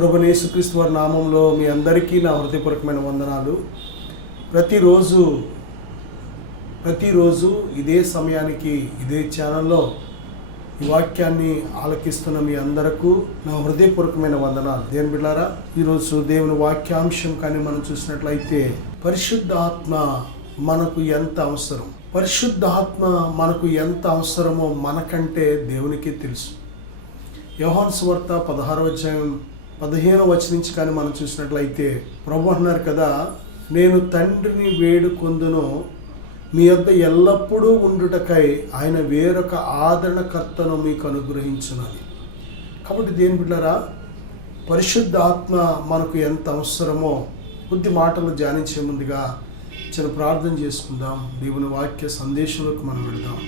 ప్రభువైన యేసుక్రీస్తు వారి నామంలో మీ అందరికీ నా హృదయపూర్వకమైన వందనాలు. ప్రతిరోజు ఇదే సమయానికి ఇదే ఛానల్లో ఈ వాక్యాన్ని ఆలకిస్తున్న మీ అందరకు నా హృదయపూర్వకమైన వందనాలు. దేవుని బిడ్డలారా, ఈరోజు దేవుని వాక్యాంశం కానీ మనం చూసినట్లయితే పరిశుద్ధాత్మ మనకు ఎంత అవసరం, పరిశుద్ధాత్మ మనకు ఎంత అవసరమో మనకంటే దేవునికి తెలుసు. యోహాను సువార్త 16వ అధ్యాయం 15వ వచనం నుంచి కానీ మనం చూసినట్లయితే ప్రభు అన్నారు కదా, నేను తండ్రిని వేడుకొందును మీ యొద్ద ఎల్లప్పుడూ ఉండుటకై ఆయన వేరొక ఆదరణకర్తను మీకు అనుగ్రహించునని. కాబట్టి దేని బిడ్డలారా, పరిశుద్ధ ఆత్మ మనకు ఎంత అవసరమో కొద్ది మాటలు ధ్యానించే ముందుగా చిన్న ప్రార్థన చేసుకుందాం. దేవుని వాక్య సందేశంలోకి మనం వెళదాం.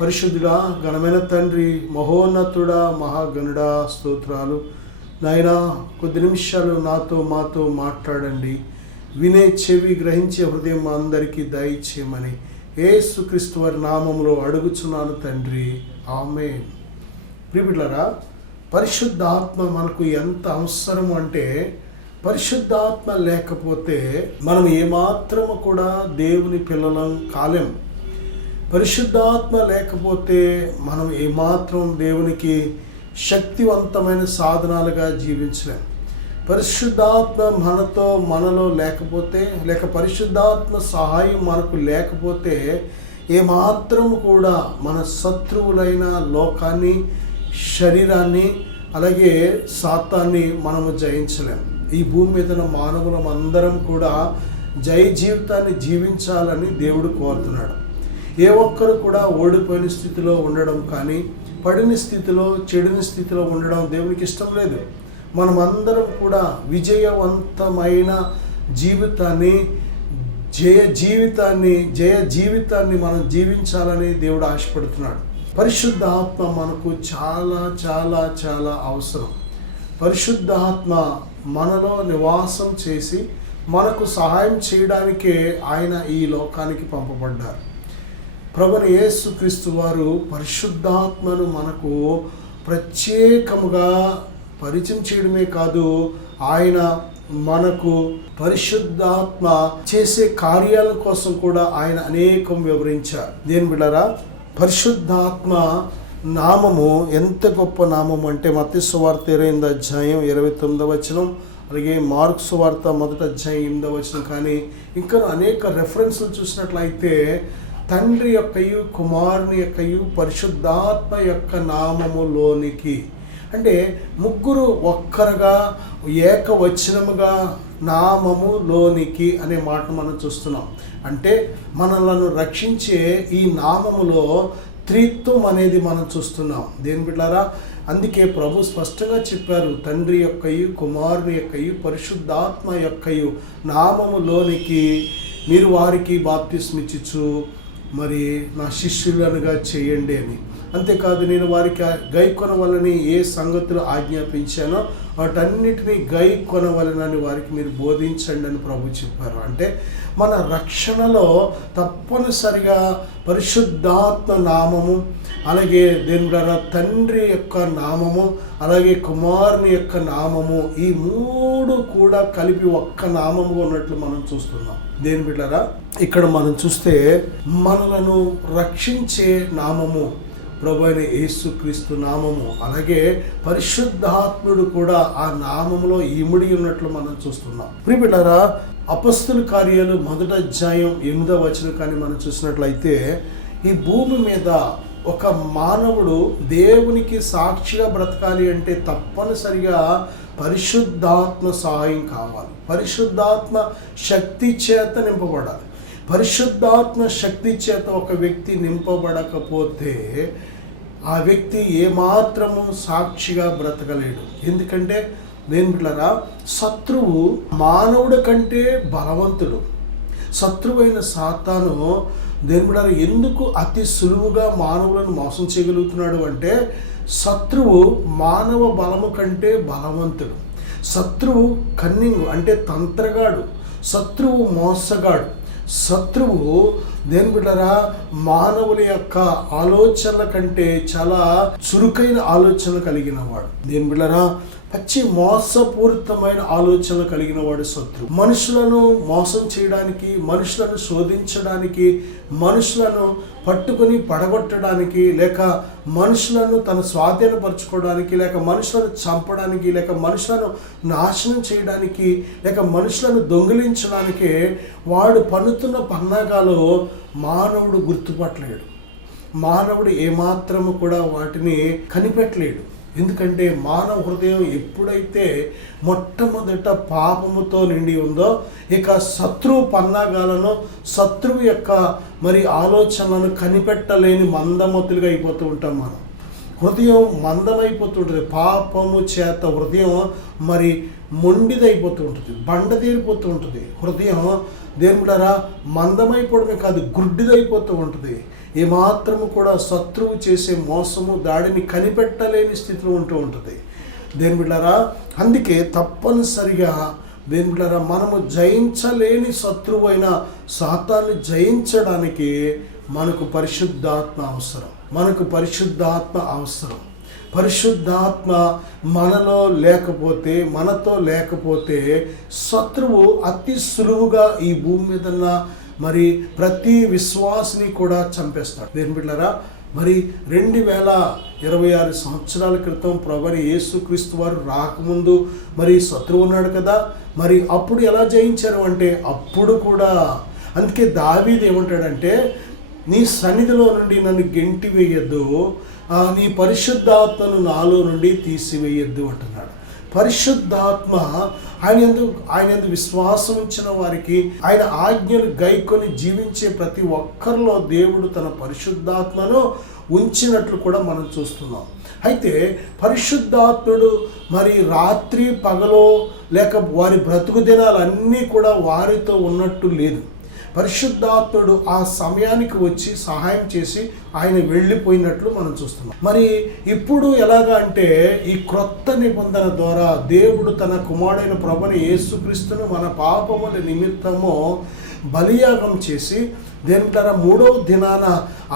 పరిశుద్ధుడా, ఘనమైన తండ్రి, మహోన్నతుడా, మహాగణుడా, స్తోత్రాలు. నాయనా, కొద్ది నిమిషాలు మాతో మాట్లాడండి. వినే చెవి, గ్రహించే హృదయం మా అందరికీ దయచేయమని యేసుక్రీస్తు వారి నామములో అడుగుచున్నాను తండ్రి, ఆమేన్. ప్రియబిడ్డలారా, పరిశుద్ధాత్మ మనకు ఎంత అవసరం అంటే, పరిశుద్ధాత్మ లేకపోతే మనం ఏమాత్రము కూడా దేవుని పిల్లలం కాలేం. పరిశుద్ధాత్మ లేకపోతే మనం ఏమాత్రం దేవునికి శక్తివంతమైన సాధనాలుగా జీవించలేం. పరిశుద్ధాత్మ మనలో లేకపోతే, లేక పరిశుద్ధాత్మ సహాయం మనకు లేకపోతే ఏమాత్రం కూడా మన శత్రువులైన లోకాన్ని, శరీరాన్ని, అలాగే సాతాన్ని మనము జయించలేం. ఈ భూమి మీద మానవులం అందరం కూడా జయ జీవితాన్ని జీవించాలని దేవుడు కోరుతున్నాడు. ఏ ఒక్కరు కూడా ఓడిపోయిన స్థితిలో ఉండడం కానీ, పడిన స్థితిలో, చెడిన స్థితిలో ఉండడం దేవునికి ఇష్టం లేదు. మనమందరం కూడా విజయవంతమైన జీవితాన్ని, జయ జీవితాన్ని మనం జీవించాలని దేవుడు ఆశపడుతున్నాడు. పరిశుద్ధ ఆత్మ మనకు చాలా చాలా చాలా అవసరం. పరిశుద్ధ ఆత్మ మనలో నివాసం చేసి మనకు సహాయం చేయడానికే ఆయన ఈ లోకానికి పంపబడ్డారు. ప్రభువైన యేసుక్రీస్తు వారు పరిశుద్ధాత్మను మనకు ప్రత్యేకముగా పరిచయం చేయడమే కాదు, ఆయన మనకు పరిశుద్ధాత్మ చేసే కార్యాల కోసం కూడా ఆయన అనేకం వివరించారు. దేని బిడ్డలారా, పరిశుద్ధాత్మ నామము ఎంత గొప్ప నామము అంటే మత్తయి సువార్త 28వ అధ్యాయం 29వ వచనం, అలాగే మార్కు సువార్త 1వ అధ్యాయం 8వ వచనం, కానీ ఇంకా అనేక రెఫరెన్స్లు చూసినట్లయితే తండ్రి యొక్కయు, కుమారుని యొక్కయు, పరిశుద్ధాత్మ యొక్క నామములోనికి, అంటే ముగ్గురు ఒక్కరుగా ఏకవచనముగా నామములోనికి అనే మాట మనం చూస్తున్నాం. అంటే మనలను రక్షించే ఈ నామములో త్రిత్వం అనేది మనం చూస్తున్నాం. దేని బిడ్డలారా, అందుకే ప్రభు స్పష్టంగా చెప్పారు, తండ్రి యొక్కయు, కుమారుని యొక్కయు, పరిశుద్ధాత్మ యొక్కయు నామములోనికి మీరు వారికి బాప్తిస్మం ఇచ్చుచు మరి నా శిష్యులనుగా చేయండి అని. అంతేకాదు, నేను వారికి గైకొనవలని ఏ సంగతులు ఆజ్ఞాపించానో వాటన్నిటినీ గైకొనవలనని వారికి మీరు బోధించండి అని ప్రభు చెప్పారు. అంటే మన రక్షణలో తప్పనిసరిగా పరిశుద్ధాత్మ నామము, అలాగే దేని ద్వారా తండ్రి యొక్క నామము, అలాగే కుమారుని యొక్క నామము, ఈ మూడు కూడా కలిపి ఒక్క నామము ఉన్నట్లు మనం చూస్తున్నాం. దేని బిడ్డలారా, ఇక్కడ మనం చూస్తే మనలను రక్షించే నామము ప్రభువైన యేసుక్రీస్తు నామము, అలాగే పరిశుద్ధాత్ముడు కూడా ఆ నామములో ఇమిడి ఉన్నట్లు మనం చూస్తున్నాం. ప్రియ బిడ్డలారా, అపొస్తలుల కార్యాలు 1వ అధ్యాయం 8వ వచనం కానీ మనం చూసినట్లయితే, ఈ భూమి మీద ఒక మానవుడు దేవునికి సాక్షిగా బ్రతకాలి అంటే తప్పనిసరిగా పరిశుద్ధాత్మ సహాయం కావాలి. పరిశుద్ధాత్మ శక్తి చేత నింపబడాలి. పరిశుద్ధాత్మ శక్తి చేత ఒక వ్యక్తి నింపబడకపోతే ఆ వ్యక్తి ఏమాత్రము సాక్షిగా బ్రతకలేడు. ఎందుకంటే దేని బిడ్డలారా, శత్రువు మానవుడి కంటే బలవంతుడు. శత్రువైన సాతాను దేని బిడ్డలారా ఎందుకు అతి సులువుగా మానవులను మోసం చేయగలుగుతున్నాడు అంటే, శత్రువు మానవ బలము కంటే బలవంతుడు. శత్రువు కన్నింగ్ అంటే తంత్రగాడు, శత్రువు మోసగాడు, శత్రువు దేని బిడ్డరా మానవుల యొక్క ఆలోచనల కంటే చాలా చురుకైన ఆలోచనలు కలిగిన వాడు. దేని బిడ్డరా పచ్చి మోసపూరితమైన ఆలోచనలు కలిగిన వాడు శత్రువు. మనుషులను మోసం చేయడానికి, మనుషులను శోధించడానికి, మనుషులను పట్టుకుని పడగొట్టడానికి, లేక మనుషులను తన స్వాధీనపరచుకోవడానికి, లేక మనుషులను చంపడానికి, లేక మనుషులను నాశనం చేయడానికి, లేక మనుషులను దొంగిలించడానికే వాడు పన్నుతున్న పన్నాగాలు మానవుడు గుర్తుపట్టలేడు. మానవుడు ఏమాత్రము కూడా వాటిని కనిపెట్టలేడు. ఎందుకంటే మానవ హృదయం ఎప్పుడైతే మొట్టమొదట పాపముతో నిండి ఉందో, ఇక శత్రువు పన్నాగాలను, శత్రువు యొక్క ఆలోచనలను కనిపెట్టలేని మందమతులుగా అయిపోతూ ఉంటాం. మనం హృదయం మందమైపోతుంటుంది. పాపము చేత హృదయం మొండిదైపోతూ ఉంటుంది, బండదేరిపోతూ ఉంటుంది. హృదయం దేవుడారా మందమైపోవడమే కాదు, గుడ్డిదైపోతూ ఉంటుంది. ఏమాత్రము కూడా శత్రువు చేసే మోసము, దాడిని కనిపెట్టలేని స్థితిలో ఉంటూ ఉంటుంది. దేవుని బిడ్డలారా, అందుకే తప్పనిసరిగా దేవుని బిడ్డలారా, మనము జయించలేని శత్రువు అయిన సాతాన్ని జయించడానికి మనకు పరిశుద్ధాత్మ అవసరం. పరిశుద్ధాత్మ మనలో లేకపోతే, మనతో లేకపోతే శత్రువు అతి సులువుగా ఈ భూమి మీద ప్రతి విశ్వాసిని కూడా చంపేస్తాడు. దేవుని బిడ్డలారా, 2026 సంవత్సరాల క్రితం ప్రభువైన యేసుక్రీస్తు వారు రాకముందు శత్రువు ఉన్నాడు కదా. అప్పుడు ఎలా జయించారు అంటే, అప్పుడు కూడా అందుకే దావీదు ఏమంటాడంటే, నీ సన్నిధిలో నుండి నన్ను గెంటి వేయద్దు, నీ పరిశుద్ధాత్మను నాలో నుండి తీసివేయద్దు అంటున్నాడు. పరిశుద్ధాత్మ ఆయన యందు విశ్వాసం ఉంచిన వారికి, ఆయన ఆజ్ఞలు గైకొని జీవించే ప్రతి ఒక్కరిలో దేవుడు తన పరిశుద్ధాత్మను ఉంచినట్లు కూడా మనం చూస్తున్నాం. అయితే పరిశుద్ధాత్ముడు రాత్రి పగలో లేక వారి బ్రతుకు దినాలన్నీ కూడా వారితో ఉన్నట్టు లేదు. పరిశుద్ధాత్ముడు ఆ సమయానికి వచ్చి సహాయం చేసి ఆయన వెళ్ళిపోయినట్లు మనం చూస్తున్నాం. ఇప్పుడు ఎలాగా అంటే, ఈ క్రొత్త నిబంధన ద్వారా దేవుడు తన కుమారుడైన ప్రభువైన యేసుక్రీస్తును మన పాపముల నిమిత్తము బలియాగం చేసి, దేని ద్వారా 3వ దినాన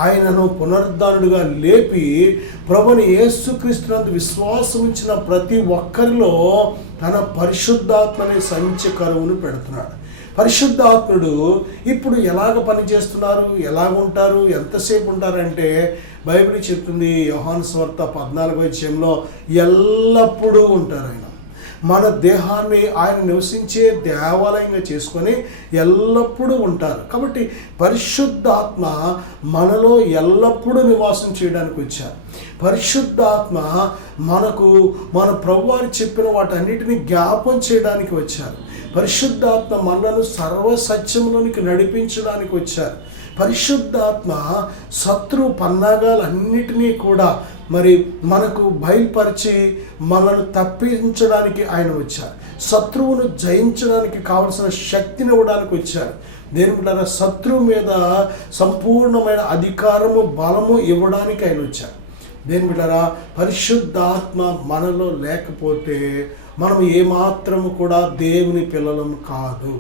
ఆయనను పునరుద్ధానుడిగా లేపి, ప్రభువైన యేసుక్రీస్తునందు విశ్వాసం ఉంచిన ప్రతి ఒక్కరిలో తన పరిశుద్ధాత్మని సంచి కరువును పెడుతున్నాడు. పరిశుద్ధాత్ముడు ఇప్పుడు ఎలాగ పనిచేస్తున్నారు, ఎలాగ ఉంటారు, ఎంతసేపు ఉంటారంటే, బైబిల్ చెప్తుంది యోహాను సువార్త 14వ అధ్యాయంలో ఎల్లప్పుడూ ఉంటారు. ఆయన మన దేహాన్ని ఆయన నివసించే దేవాలయంగా చేసుకొని ఎల్లప్పుడూ ఉంటారు. కాబట్టి పరిశుద్ధాత్మ మనలో ఎల్లప్పుడూ నివాసం చేయడానికి వచ్చారు. పరిశుద్ధాత్మ మనకు మన ప్రభువారు చెప్పిన వాటన్నిటిని జ్ఞాపం చేయడానికి వచ్చారు. పరిశుద్ధాత్మ మనలను సర్వసత్యంలోనికి నడిపించడానికి వచ్చారు. పరిశుద్ధాత్మ శత్రు పన్నాగాలన్నిటినీ కూడా మనకు బయలుపరిచి మనల్ని తప్పించడానికి ఆయన వచ్చారు. శత్రువును జయించడానికి కావలసిన శక్తిని ఇవ్వడానికి వచ్చారు. దేని బిడ్డలారా, శత్రువు మీద సంపూర్ణమైన అధికారము, బలము ఇవ్వడానికి ఆయన వచ్చారు. దేని బిడ్డలారా, పరిశుద్ధాత్మ మనలో లేకపోతే మనం ఏమాత్రము కూడా దేవుని పిల్లలం కాదు.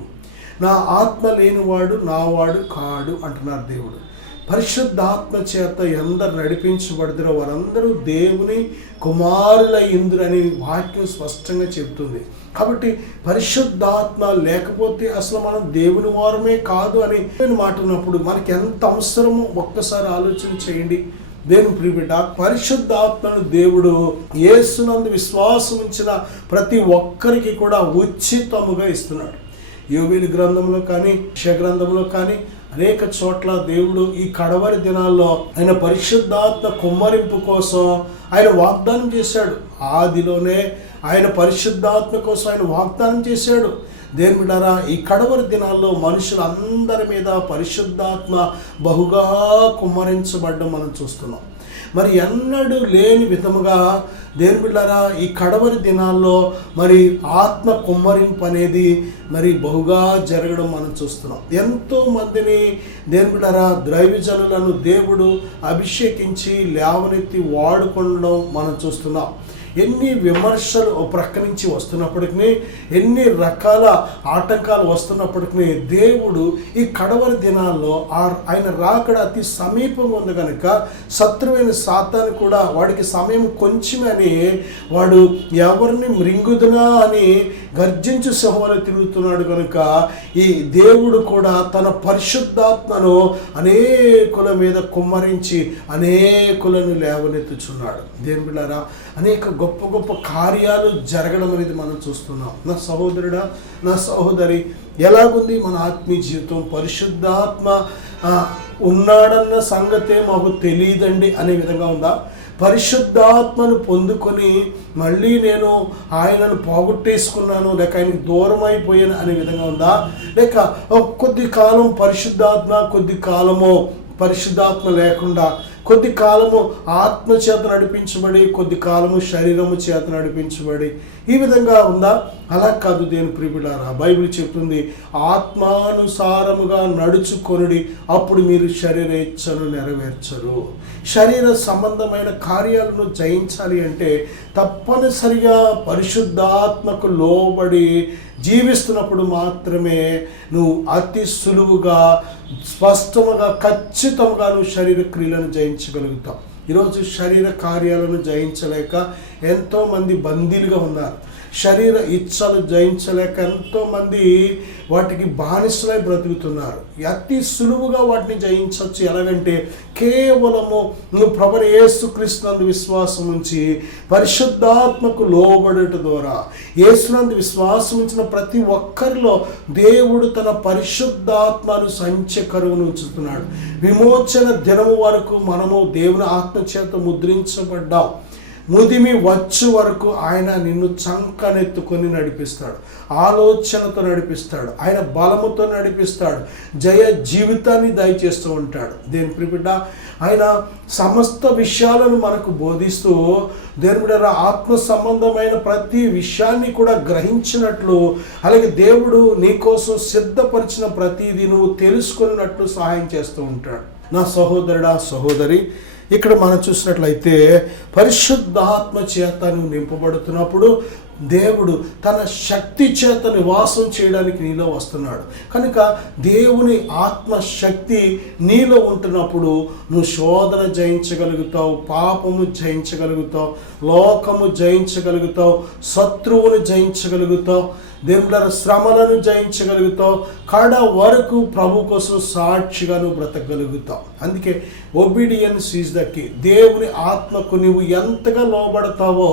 నా ఆత్మ లేనివాడు నావాడు కాడు అంటున్నారు దేవుడు. పరిశుద్ధాత్మ చేత ఎందరు నడిపించబడుతురో వారందరూ దేవుని కుమారులయ్యుందురని వాక్యం స్పష్టంగా చెబుతుంది. కాబట్టి పరిశుద్ధాత్మ లేకపోతే అసలు మనం దేవుని వారమే కాదు అని మాట ఉన్నప్పుడు మనకి ఎంత అవసరమో ఒక్కసారి ఆలోచన చేయండి. దేవుని ప్రియబిడ్డ, పరిశుద్ధాత్మను దేవుడు యేసునందు విశ్వాసం ఉంచిన ప్రతి ఒక్కరికి కూడా ఉచితముగా ఇస్తున్నాడు. యోవేలు గ్రంథంలో కానీ, యెషయా గ్రంథంలో కానీ అనేక చోట్ల దేవుడు ఈ కడవరి దినాల్లో ఆయన పరిశుద్ధాత్మ కుమ్మరింపు కోసం ఆయన వాగ్దానం చేశాడు. ఆదిలోనే ఆయన పరిశుద్ధాత్మ కోసం ఆయన వాగ్దానం చేశాడు. దేవుని బిడ్డలారా, ఈ కడవరి దినాల్లో మనుషులందరి మీద పరిశుద్ధాత్మ బహుగా కుమ్మరించబడ్డం మనం చూస్తున్నాం. ఎన్నడూ లేని విధముగా దేవుని బిడ్డలారా, ఈ కడవరి దినాల్లో ఆత్మ కుమ్మరింపు అనేది బహుగా జరగడం మనం చూస్తున్నాం. ఎంతో మందిని దేవుని బిడ్డలారా, దైవజనులను దేవుడు అభిషేకించి లేవనెత్తి వాడుకోవడం మనం చూస్తున్నాం. ఎన్ని విమర్శలు ఓ ప్రక్క నుంచి వస్తున్నప్పటికీ, ఎన్ని రకాల ఆటంకాలు వస్తున్నప్పటికీ దేవుడు ఈ కడవరి దినాల్లో ఆయన రాకడ అతి సమీపంగా ఉంది కనుక శత్రువైన సాతాను కూడా వాడికి సమయం కొంచెమని వాడు ఎవరిని మృంగుదునా అని గర్జించు సింహంలో తిరుగుతున్నాడు కనుక ఈ దేవుడు కూడా తన పరిశుద్ధాత్మను అనేకుల మీద కుమ్మరించి అనేకులను లేవనెత్తుచున్నాడు. దేవుని బిడ్డలారా, అనేక గొప్ప గొప్ప కార్యాలు జరగడం అనేది మనం చూస్తున్నాం. నా సహోదరుడా, నా సహోదరి, ఎలాగుంది మన ఆత్మీయ జీవితం? పరిశుద్ధాత్మ ఉన్నాడన్న సంగతే మాకు తెలియదండి అనే విధంగా ఉందా? పరిశుద్ధాత్మను పొందుకొని మళ్ళీ నేను ఆయనను పోగొట్టేసుకున్నాను, లేక ఆయనకు దూరం అయిపోయాను అనే విధంగా ఉందా? లేక కొద్ది కాలం పరిశుద్ధాత్మ, కొద్ది కాలము పరిశుద్ధాత్మ లేకుండా, కొద్ది కాలము ఆత్మ చేత నడిపించబడి, కొద్ది కాలము శరీరము చేత నడిపించబడి ఈ విధంగా ఉందా? అలా కాదు దేవుని ప్రియబిడ్డలారా, బైబిల్ చెప్తుంది, ఆత్మానుసారముగా నడుచుకొనుడి, అప్పుడు మీరు శరీర ఇచ్చను నెరవేర్చరు. శరీర సంబంధమైన కార్యాలను జయించాలి అంటే తప్పనిసరిగా పరిశుద్ధాత్మకు లోబడి జీవిస్తున్నప్పుడు మాత్రమే నువ్వు అతి సులువుగా, స్పష్టముగా, ఖచ్చితంగా నువ్వు శరీర క్రియలను జయించగలుగుతావు. ఈరోజు శరీర కార్యాలను జయించలేక ఎంతోమంది బందీలుగా ఉన్నారు. శరీర ఇచ్చలు జయించలేక ఎంతోమంది వాటికి బానిసలై బ్రతుకుతున్నారు. అతి సులువుగా వాటిని జయించవచ్చు. ఎలాగంటే కేవలము నువ్వు ప్రభువైన యేసుక్రీస్తునందు విశ్వాసం ఉంచి పరిశుద్ధాత్మకు లోబడుట ద్వారా, యేసునందు విశ్వాసం ఉంచిన ప్రతి ఒక్కరిలో దేవుడు తన పరిశుద్ధాత్మను సంచకరువును ఉంచుతున్నాడు. విమోచన దినము వరకు మనము దేవుని ఆత్మచేత ముద్రించబడ్డాం. ముదిమి వచ్చు వరకు ఆయన నిన్ను చంకనెత్తుకొని నడిపిస్తాడు, ఆలోచనతో నడిపిస్తాడు, ఆయన బలముతో నడిపిస్తాడు, జయ జీవితాన్ని దయచేస్తూ ఉంటాడు. దేని ప్రియబిడ్డ, ఆయన సమస్త విషయాలను మనకు బోధిస్తూ దేవుడు ఆత్మ సంబంధమైన ప్రతి విషయాన్ని కూడా గ్రహించినట్లు, అలాగే దేవుడు నీకోసం సిద్ధపరిచిన ప్రతిదీ నువ్వు తెలుసుకున్నట్లు సహాయం చేస్తూ ఉంటాడు. నా సహోదరుడా, సహోదరి, ఇక్కడ మనం చూసినట్లయితే పరిశుద్ధాత్మ చేత నువ్వు నింపబడుతున్నప్పుడు దేవుడు తన శక్తి చేత నివాసం చేయడానికి నీలో వస్తున్నాడు. కనుక దేవుని ఆత్మశక్తి నీలో ఉంటున్నప్పుడు నువ్వు శోధన జయించగలుగుతావు, పాపము జయించగలుగుతావు, లోకము జయించగలుగుతావు, శత్రువును జయించగలుగుతావు, దేవుళ్ళ శ్రమలను జయించగలుగుతావు, కడ వరకు ప్రభు కోసం సాక్షిగా నువ్వు బ్రతకగలుగుతావు. అందుకే ఒబీడియన్స్ ఈజ్ ద కీ. దేవుని ఆత్మకు నువ్వు ఎంతగా లోబడతావో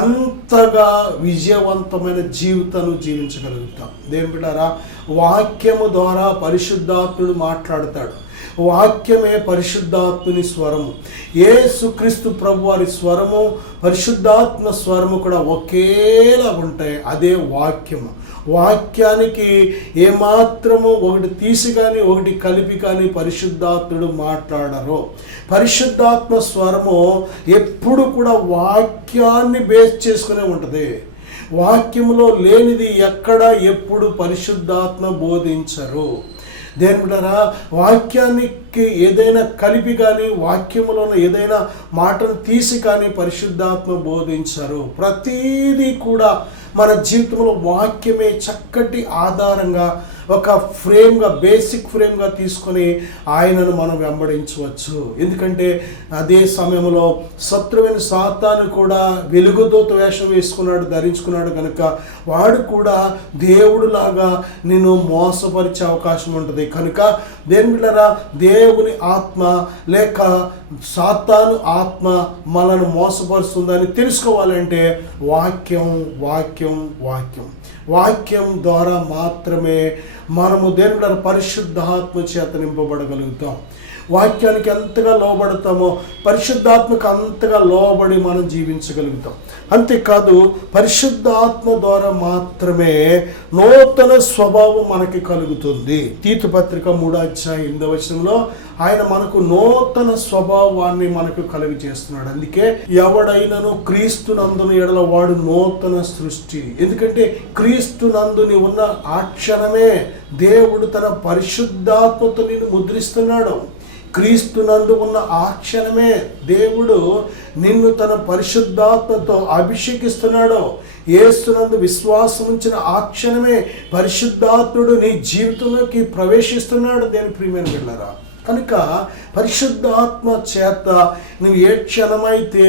అంతగా విజయవంతమైన జీవితాన్ని జీవించగలుగుతావు. దేవుని బిడ్డలారా, వాక్యము ద్వారా పరిశుద్ధాత్ముడు మాట్లాడతాడు. వాక్యమే పరిశుద్ధాత్ముని స్వరము. యేసుక్రీస్తు ప్రభు వారి స్వరము, పరిశుద్ధాత్మ స్వరము కూడా ఒకేలా ఉంటాయి. అదే వాక్యము. వాక్యానికి ఏమాత్రము ఒకటి తీసి కానీ ఒకటి కలిపి కానీ పరిశుద్ధాత్ముడు మాట్లాడరు. పరిశుద్ధాత్మ స్వరము ఎప్పుడు కూడా వాక్యాన్ని బేస్ చేసుకునే ఉంటుంది. వాక్యములో లేనిది ఎక్కడ ఎప్పుడు పరిశుద్ధాత్మ బోధించరు. దేని బిడ్డలారా, వాక్యానికి ఏదైనా కలిపి కానీ, వాక్యములో ఏదైనా మాటను తీసి కానీ పరిశుద్ధాత్మ బోధించరు. ప్రతీదీ కూడా మన జీవితంలో వాక్యమే చక్కటి ఆధారంగా, ఒక ఫ్రేమ్గా, బేసిక్ ఫ్రేమ్గా తీసుకొని ఆయనను మనం వెంబడించవచ్చు. ఎందుకంటే అదే సమయంలో శత్రువైన సాతాను కూడా వెలుగుదూత వేషం వేసుకున్నాడు, ధరించుకున్నాడు కనుక వాడు కూడా దేవుడులాగా నిన్ను మోసపరిచే అవకాశం ఉంటుంది. కనుక దేని బిడ్డలారా, దేవుని ఆత్మ లేక సాతాను ఆత్మ మనల్ని మోసపరుస్తుందని తెలుసుకోవాలంటే వాక్యం వాక్యం వాక్యం వాక్యం ద్వారా మాత్రమే మనము దేవుని పరిశుద్ధాత్మ చేత నింపబడగలుగుతాం. వాక్యానికి ఎంతగా లోబడతామో పరిశుద్ధాత్మకు అంతగా లోబడి మనం జీవించగలుగుతాం. అంతేకాదు, పరిశుద్ధాత్మ ద్వారా మాత్రమే నూతన స్వభావం మనకి కలుగుతుంది. తీతు పత్రిక 3:8 ఆయన మనకు నూతన స్వభావాన్ని మనకు కలుగు చేస్తున్నాడు. అందుకే ఎవడైనను క్రీస్తునందును ఎడల వాడు నూతన సృష్టి. ఎందుకంటే క్రీస్తునందుని ఉన్న ఆ క్షణమే దేవుడు తన పరిశుద్ధాత్మతో నిన్ను ముద్రిస్తున్నాడు. క్రీస్తునందు ఉన్న ఆ క్షణమే దేవుడు నిన్ను తన పరిశుద్ధాత్మతో అభిషేకిస్తున్నాడు. యేసునందు విశ్వాసం ఉంచిన ఆ క్షణమే పరిశుద్ధాత్ముడు నీ జీవితంలోకి ప్రవేశిస్తున్నాడు. దేని ప్రియమైన బిడ్డలారా, కనుక పరిశుద్ధాత్మ చేత నువ్వు ఏ క్షణమైతే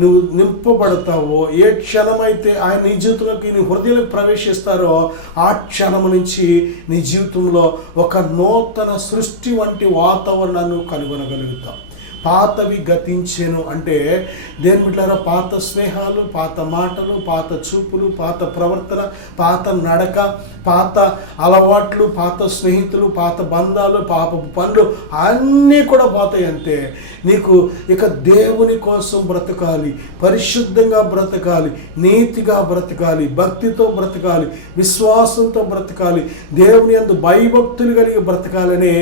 నువ్వు నింపబడతావో, ఏ క్షణమైతే ఆయన నీ జీవితంలోకి నీ హృదయంలోకి ప్రవేశిస్తారో ఆ క్షణం నుంచి నీ జీవితంలో ఒక నూతన సృష్టి వంటి వాతావరణాన్ని కనుగొనగలుగుతావు. పాతవి గతించెను అంటే దేని బిడ్డలారా, పాత స్నేహాలు, పాత మాటలు, పాత చూపులు, పాత ప్రవర్తన, పాత నడక, పాత అలవాట్లు, పాత స్నేహితులు, పాత బంధాలు, పాప పనులు అన్నీ కూడా పోతాయి. అంతే నీకు ఇక దేవుని కోసం బ్రతకాలి, పరిశుద్ధంగా బ్రతకాలి, నీతిగా బ్రతకాలి, భక్తితో బ్రతకాలి, విశ్వాసంతో బ్రతకాలి, దేవుని యందు భయభక్తులు కలిగి బ్రతకాలనే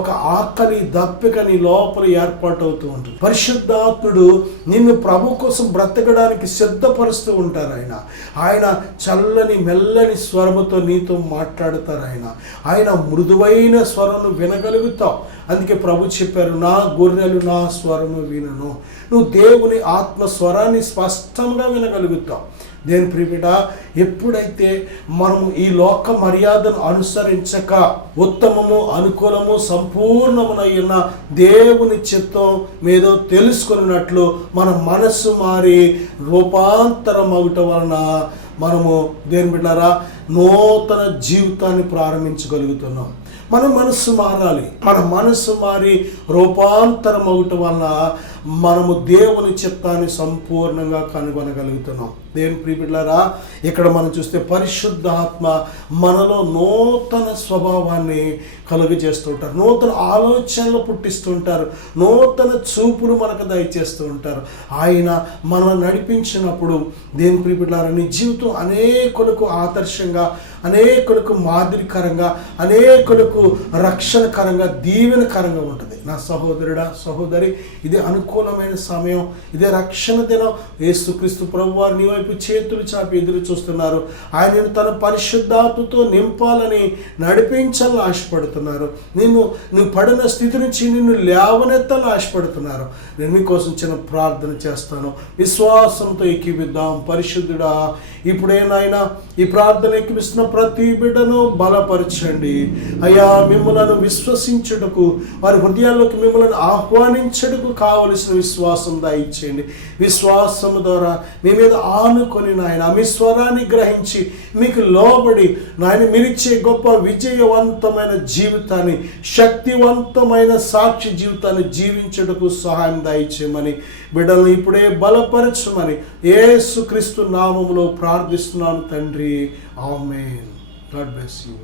ఒక ఆకలి దప్పిక నీ లోపల ఏర్పాటు అవుతూ ఉంటుంది. పరిశుద్ధాత్ముడు నిన్ను ప్రభు కోసం బ్రతకడానికి సిద్ధపరుస్తూ ఉంటారు. ఆయన చల్లని మెల్లని స్వరముతో నీతో మాట్లాడతారు. ఆయన మృదువైన స్వరము వినగలుగుతావు. అందుకే ప్రభు చెప్పారు, నా గొర్రెలు నా స్వరము వినను. నువ్వు దేవుని ఆత్మ స్వరాన్ని స్పష్టంగా వినగలుగుతావు. దేని ప్రియబిడ్డ, ఎప్పుడైతే మనము ఈ లోక మర్యాదను అనుసరించక ఉత్తమము, అనుకూలము, సంపూర్ణమునైన దేవుని చిత్తం మీదో తెలుసుకున్నట్లు మన మనస్సు మారి రూపాంతరం అవటం వలన మనము దేని బిడ్డారా నూతన జీవితాన్ని ప్రారంభించగలుగుతున్నాం. మన మనస్సు మారాలి. మన మనస్సు మారి రూపాంతరం అవటం వలన మనము దేవుని చిత్తాన్ని సంపూర్ణంగా కనుగొనగలుగుతున్నాం. దేవుని ప్రియబిడ్డలారా, ఇక్కడ మనం చూస్తే పరిశుద్ధాత్మ మనలో నూతన స్వభావాన్ని కలుగజేస్తూ ఉంటారు, నూతన ఆలోచనలు పుట్టిస్తూ ఉంటారు, నూతన చూపులు మనకు దయచేస్తూ ఉంటారు. ఆయన మనల్ని నడిపించినప్పుడు దేవుని ప్రియబిడ్డలారా, నీ జీవితం అనేకులకు ఆదర్శంగా, అనేకులకు మాదిరికరంగా, అనేకులకు రక్షణకరంగా, దీవెనకరంగా ఉంటుంది. నా సహోదరుడా, సహోదరి, ఇది అనుకూలమైన సమయం, ఇదే రక్షణ దినం. యేసుక్రీస్తు ప్రభువారు నీ వైపు చేతులు చాపి ఎదురు చూస్తున్నారు. ఆయనను తన పరిశుద్ధాత్మతో నింపాలని, నడిపించాలని ఆశపడుతున్నారు. నువ్వు పడిన స్థితి నుంచి నిన్ను లేవనెత్తాలని ఆశపడుతున్నారు. నేను మీకోసం చిన్న ప్రార్థన చేస్తాను. విశ్వాసంతో ఎక్కివిద్దాం. పరిశుద్ధుడా, ఇప్పుడే నాయన ఈ ప్రార్థన ఎక్కిపిస్తున్న ప్రతి బిడ్డను బలపరచండి అయ్యా. మిమ్మలను విశ్వసించుటకు, వారి హృదయాల్లోకి మిమ్మల్ని ఆహ్వానించటకు కావలసిన విశ్వాసం దయచేయండి. విశ్వాసము ద్వారా మీ మీద ఆనుకొని నాయన మీ స్వరాన్ని గ్రహించి మీకు లోబడి నాయన మీరిచ్చే గొప్ప విజయవంతమైన జీవితాన్ని, శక్తివంతమైన సాక్షి జీవితాన్ని జీవించటకు సహాయం దయచేయమని బిడ్డలను ఇప్పుడే బలపరచమని యేసుక్రీస్తు నామములో ప్రార్థిస్తున్నాను తండ్రి. ఆమేన్. God bless you.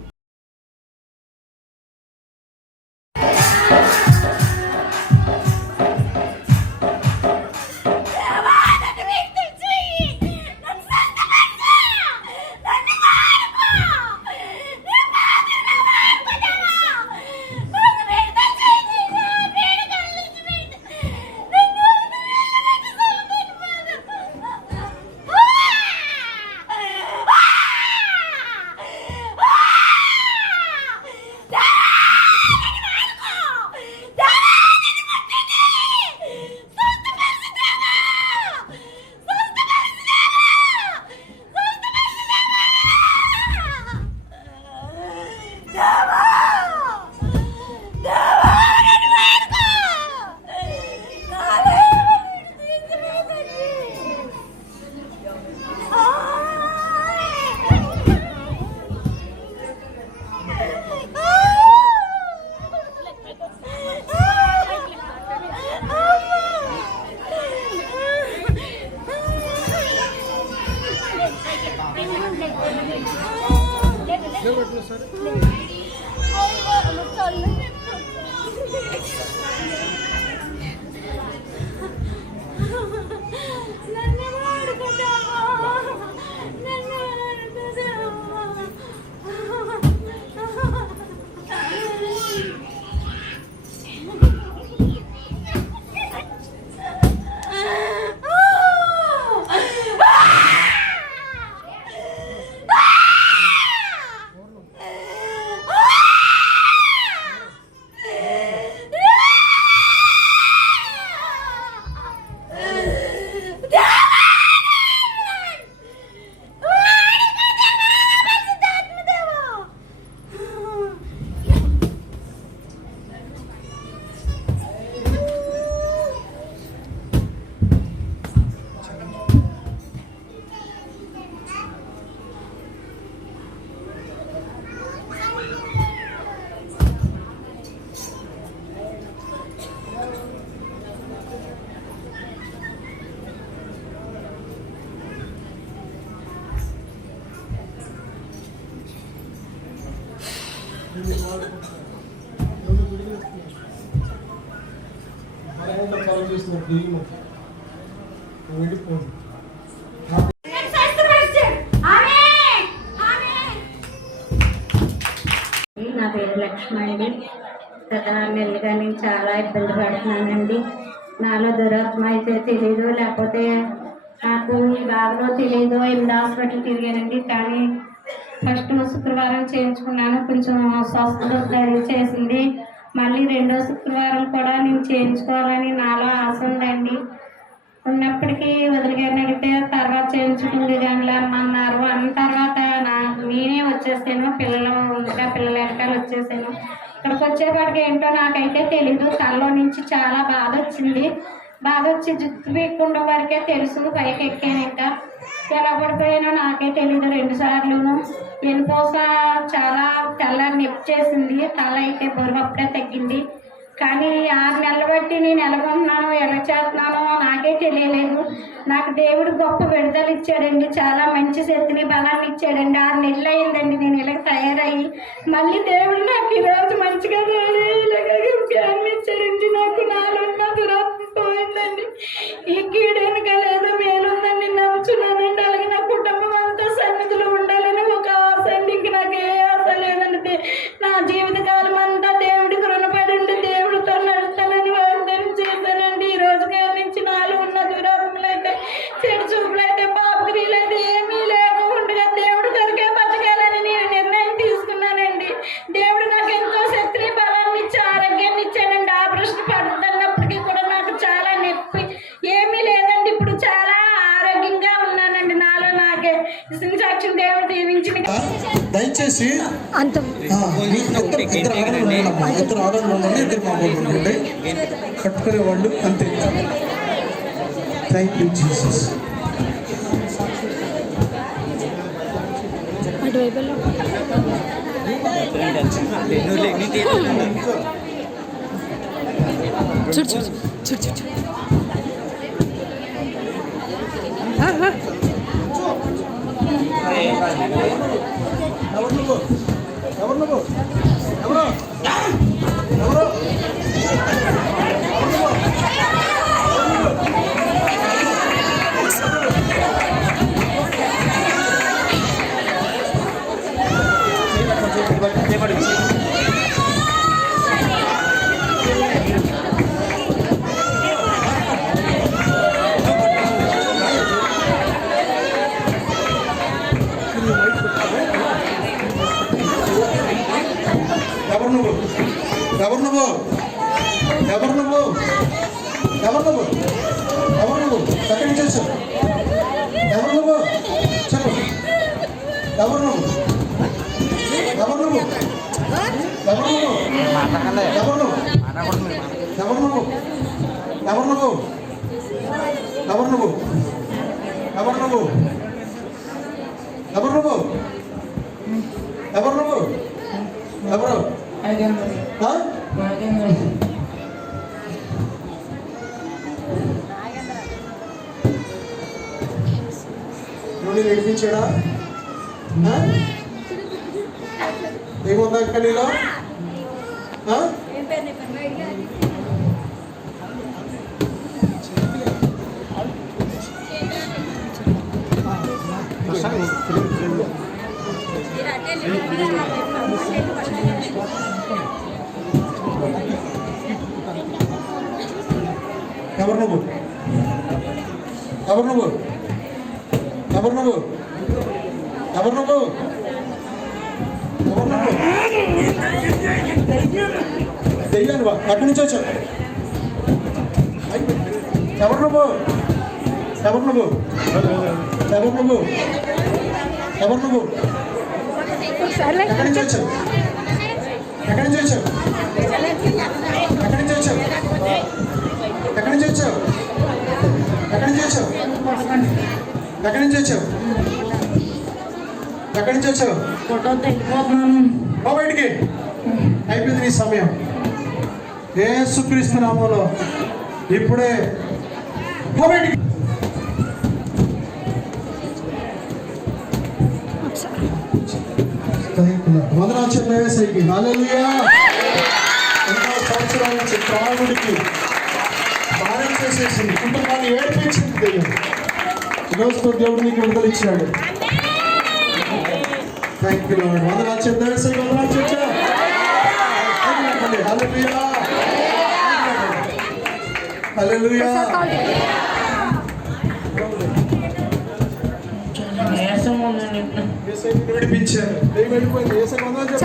నా పేరు లక్ష్మి అండి. గత 4 నెలలుగా నేను చాలా ఇబ్బంది పడుతున్నానండి. నాలో దురాత్మ అయితే తెలీదు, లేకపోతే నాకు ఈ బాధలో తెలీదు. 8 హాస్పిటల్ తిరిగానండి, కానీ ఫస్ట్ శుక్రవారం చేయించుకున్నాను, కొంచెం స్వస్థత చేసింది. మళ్ళీ 2వ శుక్రవారం కూడా నేను చేయించుకోవాలని నాలో ఆశ ఉందండి. ఉన్నప్పటికీ వదిలిగారిని అడిగితే తర్వాత చేయించుకుంది కానీ అన్నారు. అన్న తర్వాత నేనే వచ్చేసాను, ఇంకా పిల్లల వెనకాల వచ్చేసాను. ఇక్కడికి వచ్చేపాటికి ఏంటో నాకైతే తెలీదు. తనలో నుంచి చాలా బాధ వచ్చింది. బాధ వచ్చి జుట్టు పీక్కుండా వరకే తెలుసు. పైకి ఎక్కాను, ఇంకా ఎలా పడిపోయానో నాకే తెలీదు. 2 సార్లును వెనుపోస చాలా తెల్లని నొప్పి చేసింది. తల అయితే బరువు అప్పుడే తగ్గింది. కానీ 6 నెలలు బట్టి నేను ఎలాగున్నానో ఎలా చేస్తున్నానో నాకే తెలియలేదు. నాకు దేవుడు గొప్ప విడుదల ఇచ్చాడండి, చాలా మంచి శక్తిని బలాన్ని ఇచ్చాడండి. 6 నెలలు అయిందండి నేను ఇలా తయారయ్యి. మళ్ళీ దేవుడు నాకు ఈరోజు మంచిగా జ్ఞానం ఇచ్చాడండి. నాకు నాలో ఉన్న దురాత్మ పోయిందండి. ఈ కీడెనక లేదు మేలుందని నమ్ముచున్నానండి. అలాగే నా కుటుంబం అంతా సన్నిధిలో ఉండాలని ఒక ఆశ అండి. ఇంక నాకు ఏ ఆశ లేదండి. నా జీవితకాలం అంతా దేవుడికి రుణపడండి, దేవుడితో నడుస్తానని వాగ్దానం చేశానండి. ఈ రోజు నుంచి నాలో ఉన్న దురాత్మలు అయితే, చెడు చూపులు అయితే, పాపక్రియలు అయితే ఏమీ లేకుండా దేవుడి కొరకే బతకాలని నేను నిర్ణయం తీసుకున్నానండి. దేవుడు నాకు ఎంతో శక్తిని బలాన్ని ఇచ్చి ఆరోగ్యాన్ని ఇచ్చాడండి. ఆపరేషన్ పడుతున్నప్పటికీ కూడా నాకు చాలా నొప్పి ఏమీ లేదండి. ఇప్పుడు చాలా ఆరోగ్యంగా ఉన్నానండి. నాలో నాకే సాక్ష్యం దేవుడు దీవించిన. దయచేసి ఇద్దరు ఆడవాళ్ళు ఉండండి, ఇద్దరు మామూలు ఉండండి, కట్టుకునే వాళ్ళు అంతే. Thank you Jesus. చూడు చూడు చూడు చూడు ఎక్కడి నుంచి వచ్చావు? ఎవరు నువ్వు? చెప్పు. ఎవరు నువ్వు? ఎవరు నువ్వు? ఎవరు నువ్వు? ఎవరు నువ్వు? ఎవరు నువ్వు? ఎవరు నువ్వు? ఎవరు నువ్వు? ఎవరు నువ్వు? ఎవరు నువ్వు? ఎవరు నువ్వు? ఎవరు? నువ్వు నడిపించాడా? ఏముందా ఇంకా నీలో? ఎవరు నువ్వు? ఎవరు నువ్వు? ఎవరు నువ్వు? ఎవరు నువ్వు? ఎవరు నువ్వు? తెలియను బా, అక్కడి నుంచి వచ్చావు. ఎవరు నువ్వు? ఎవరు నువ్వు? ఎవరు నువ్వు? ఎవరు నువ్వు? ఎక్కడి నుంచి వచ్చావు? ఎక్కడి నుంచి వచ్చావు? ఎక్కడి నుంచి వచ్చావు? ఎక్కడి నుంచి వచ్చావు? ఎక్కడి నుంచి వచ్చావు? ఎక్కడి నుంచి వచ్చావు? ఎక్కడి నుంచి వచ్చావు? బయటికి అయిపోయింది నీ సమయం. యేసుక్రీస్తు నామములో ఇప్పుడే బయటికి. Thank you. పడుతున్నారు. వందనాలు చెప్పిన యేసయ్యకి. హల్లెలూయా. ఎన్నో సంవత్సరాల నుంచి త్రాగుడికి బాధ్యత చేసేసింది, కుటుంబాన్ని ఏడ్పించింది దెయ్యం. ఈరోజు దేవుడు నీకు విడుదల ఇచ్చాడు. Thank you lord. వందనాలు చెప్పిన యేసయ్యకి. వందనాలు చెప్పా. హల్లెలూయా. హల్లెలూయా. యేసయ్యని విడిపించారు. దెయ్యం వెళ్ళిపోయింది. యేసయ్యకి వందనాలు చెప్పు.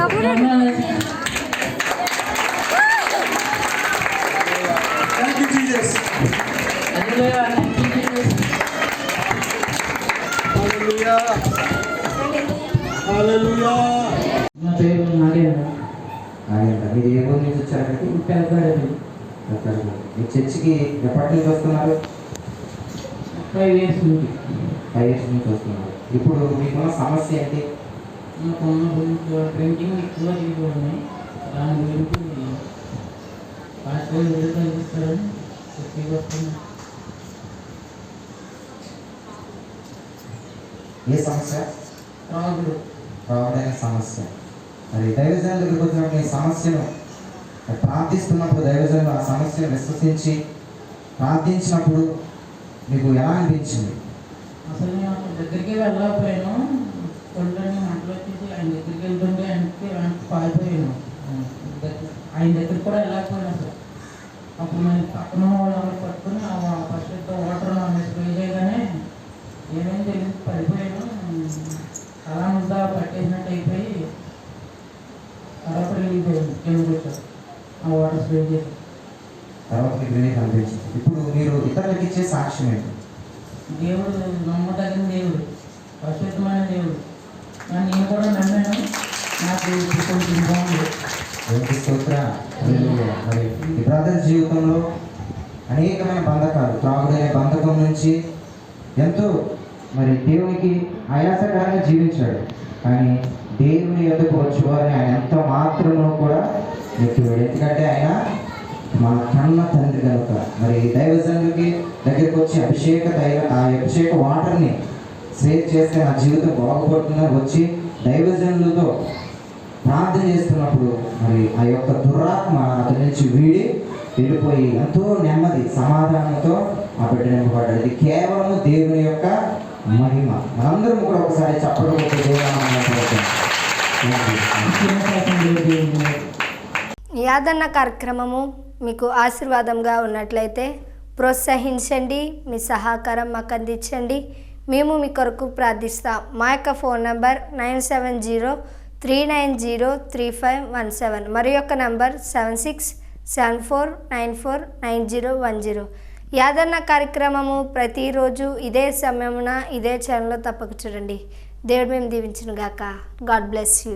Thank you Jesus. Hallelujah. Hallelujah. నా పేరు నాగేంద్ర. మీరు ఏ ఊరు నుంచి వచ్చారండి? పెద్దగాడండి. మీ చర్చికి ఎప్పటి నుంచి వస్తున్నారు? 5 years నుంచి. 5 years నుంచి వస్తున్నారు. ఇప్పుడు మీకున్న సమస్య ఏంటి? నాకు ప్రింటింగ్ ఎక్కువ తీసుకోండి. దాని గురించి పాస్పోర్ట్ విడుదల ఇస్తారని చెప్పి వస్తున్నాను. ఏ సమస్య? రావుడు అనే సమస్య. మరి దైవజనుల దగ్గరికి వచ్చినప్పుడు ఈ సమస్యను ప్రార్థిస్తున్నప్పుడు దైవజనులు ఆ సమస్యను విశ్వసించి ప్రార్థించినప్పుడు మీకు ఎలా అనిపించింది? అసలు నేను అక్కడ దగ్గరికి వెళ్ళకపోయాను. కొళ్ళని మంటలు వచ్చేసి ఆయన దగ్గరికి వెళ్తుంటే ఆయనకి పారిపోయాను. ఆయన దగ్గరికి కూడా వెళ్ళకపోయాను అసలు. అప్పుడు నేను పక్కన వాళ్ళని పట్టుకుని ఫస్ట్ వాటర్ స్ప్రే చేయగానే ఏమేమి తెలియదు, పడిపోయాను. అలా అంతా పట్టేసినట్టు అయిపోయి తర్వాత రిలీజ్ అయ్యింది. కిందకి వచ్చారు ఆ వాటర్ స్ప్రే చేసి. తర్వాత మీకు రిలీఫ్ అనిపించింది. ఇప్పుడు మీరు ఇతరులకు ఇచ్చే సాక్ష్యం ఏంటి? దేవుడు నమ్మదగిన దేవుడు, పరిశుద్ధమైన దేవుడు. నేను కూడా నమ్మాను. నాకు కొంచెం బాగుంది. దేవునికి స్తోత్రం. హల్లెలూయా. మరి ఈ బ్రదర్ జీవితంలో అనేకమైన బంధకాలు, త్రాగుడనే బంధకం నుంచి ఎంతో మరి దేవునికి ఆయాసకరంగా జీవించాడు. కానీ దేవుని యొద్దకు వచ్చేవారిని ఆయన ఎంత మాత్రమో కూడా ఎక్కివాడు. ఎందుకంటే ఆయన మా కన్న తండ్రి కనుక. మరి దైవజనుడికి దగ్గరికి వచ్చి ఆ అభిషేక వాటర్ని సేవ్ చేస్తే నా జీవితం బాగుపడుతుందని వచ్చి దైవజనులతో ప్రార్థన చేస్తున్నప్పుడు మరి ఆ యొక్క దురాత్మ అతని నుంచి వీడి వెళ్ళిపోయి ఎంతో నెమ్మది సమాధానంతో ఆ బిడ్డ నింపబడ్డాడు. ఇది కేవలం దేవుని యొక్క మహిమ. మనందరం కూడా ఒకసారి చెప్పడం. యాదన్న కార్యక్రమము మీకు ఆశీర్వాదంగా ఉన్నట్లయితే ప్రోత్సహించండి, మీ సహకారం మాకు అందించండి. మేము మీ కొరకు ప్రార్థిస్తాం. మా యొక్క ఫోన్ నంబర్ 9703903517, మరి యొక్క నంబర్ 7674949010. యాదన్న కార్యక్రమము ప్రతిరోజు ఇదే సమయమున ఇదే ఛానల్లో తప్పక చూడండి. దేవుడు మేము దీవించును గాక. God bless you.